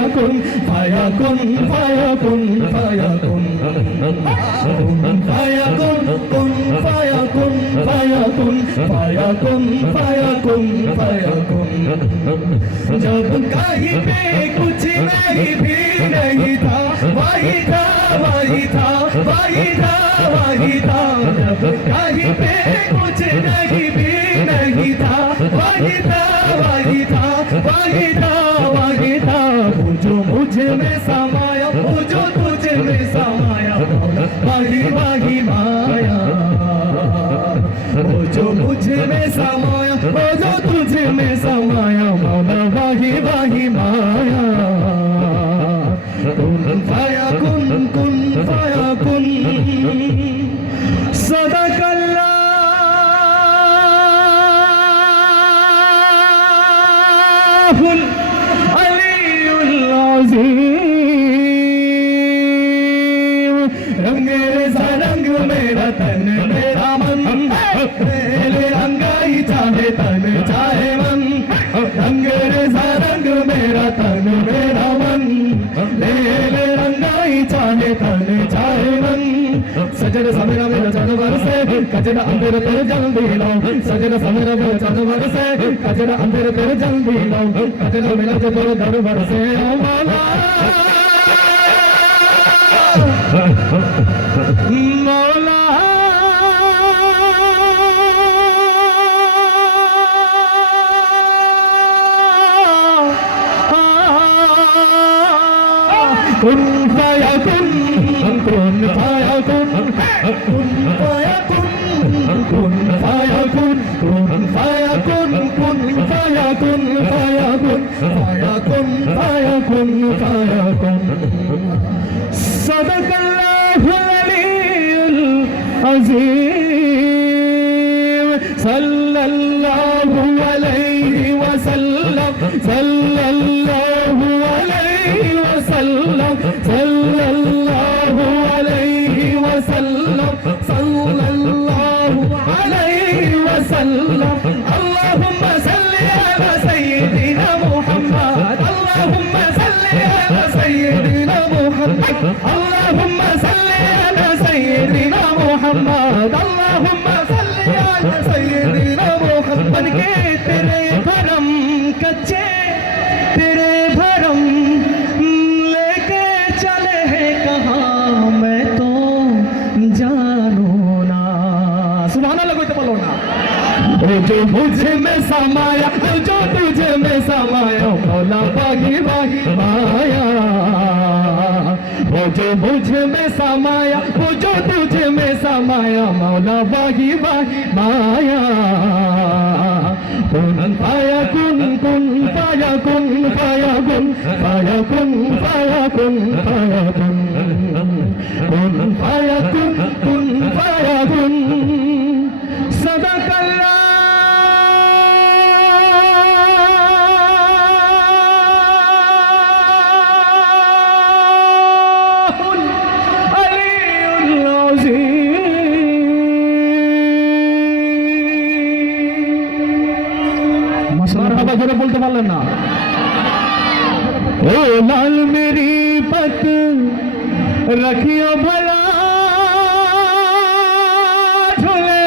ফায়াকুন ফায়াকুন ফায়াকুন ফায়াকুন ফায়াকুন কুন ফায়াকুন ফায়াকুন ফায়াকুন फायाकुन फायाकुन जब कहीं पे कुछ नहीं भी नहीं था वही था वही था वही था वही था जब कहीं पे कुछ नहीं भी नहीं था वही था वही था वही था वही था वो जो मुझे में समाया वो जो तुझे में समाया वही वही माया वो जो मुझे में समाया वो जो तुझे में समाया मौला वही वही माया कुन फायाकुन सदकल्लाहुल अलीयुल अज़ीम रंग रेज़ा रंग मेरा तन मेरा मन ले रंगाई चाहे तन चाहे मन रंग रेज़ा रंग मेरा तन मेरा मन ले रंगाई चाहे तन चाहे मन सजन समेरा मेरा जानवर से कजरा अंदर तेरे जल दिलो सजन समेरा मेरा जानवर से कजरा अंदर तेरे जल दिलो कजरा मेरा जो तेरे दरबार से ओ मौला मौला कुन फायाकुन कुन फायाकुन कुन फायाकुन कुन फायाकुन कुन फायाकुन कुन फायाकुन फायाकुन फायाकुन फायाकुन फायाकुन सदकल्लाहुल अलीयुल अज़ीम सल्लल्लाहु अलैहि वसल्लम सल्लल्लाहु अलैहि वसल्लम सल्लल्लाहु अलैहि वसल्लम सल्लल्लाहु अलैहि वसल्लम अल्लाहुम्मा सल्लि अला सय्यिदिना मुहम्मद अल्लाहुम्मा सल्लि अला सय्यिदिना मुहम्मद अल्लाहुम्मा सल्लि अला सय्यिदिना मुहम्मद अल्लाहुम्मा सल्लि अला सय्यिदिना मुहम्मद के तेरे भरम कच्चे तेरे भरम लेके चले हैं कहाँ मैं तो जानू ना सुभान अल्लाह कोई तो बोलो ना वो जो मुझे में समाया वो जो तुझे में समाया मौला बागी बागी माया वो जो मुझे में समाया वो जो तुझे में समाया मौला बागी बागी माया कुन फायाकुन कुन फायाकुन फायाकुन फायाकुन फायाकुन फायाकुन कुन फायाकुन कुन फायाकुन सदकल्लाहुल अलीयुल अज़ीम मारहबा जरा बोलते पारलेन ना ओ लाल मेरी पत रखियो भला झोले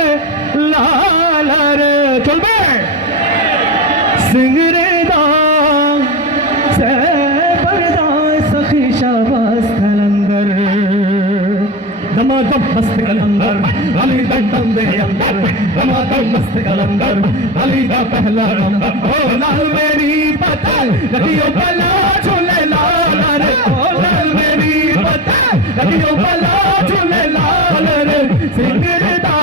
लाल रे चलबे सिंगरे दा से पर्दा सखी शाबाश कलंदर दमादम मस्त कलंदर अली दम दे अंदर दमादम मस्त कलंदर अली दा पहला नंबर ओ लाल मेरी पता रखियो भला झोले लाल रे ओ लाल मेरी पता रखियो भला झोले लाल रे सिंगरे दा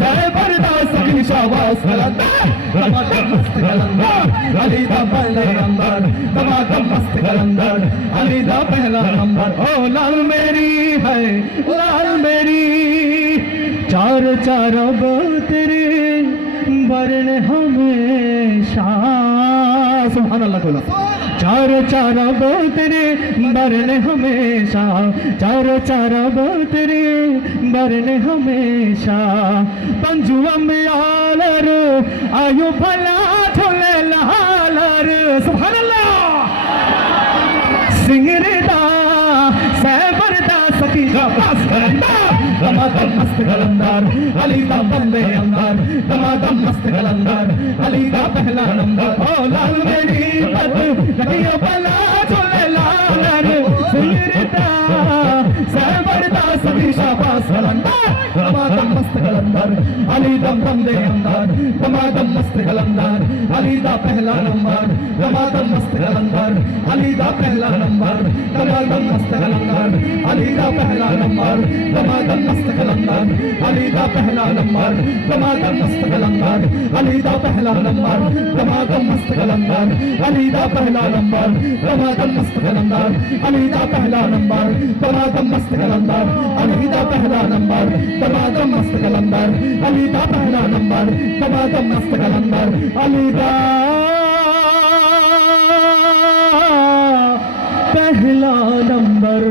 से पर्दा सखी शाबाश कलंदर दमादम मस्त कलंदर अली दा पहला नंबर दमादम मस्त कलंदर अली दा पहला नंबर ओ लाल मेरी है लाल मेरी चार चार अब तेरे वर्ण हमेशा सुभान अल्लाह बोला चार चार अब तेरे वर्ण हमेशा चार चार अब तेरे वर्ण हमेशा पंजू अम्बियालर आयु भला थोले लालर सुभान अल्लाह शाबाश कलंदर दमादम मस्त कलंदर अली दा बंदे अंदर दमादम मस्त कलंदर अली दा पहला नंबर ओ लाल मेरी पत लगियो पला झोले लाल सिरदा सरबरदा सभी शाबाश कलंदर दमादम मस्त कलंदर अली दा बंदे अंदर दमादम मस्त कलंदर अली दा पहला नंबर दमादम मस्त कलंदर अली दा पहला नंबर दमादम मस्त कलंदर अली दा पहला नंबर दमादम मस्त कलंदर अली दा पहला नंबर दमादम मस्त कलंदर अली दा पहला नंबर दमादम मस्त कलंदर अली दा पहला नंबर दमादम मस्त कलंदर अली दा पहला नंबर दमादम मस्त कलंदर अली दा पहला नंबर दमादम मस्त कलंदर अली दा पहला नंबर दमादम मस्त कलंदर अली दा पहला नंबर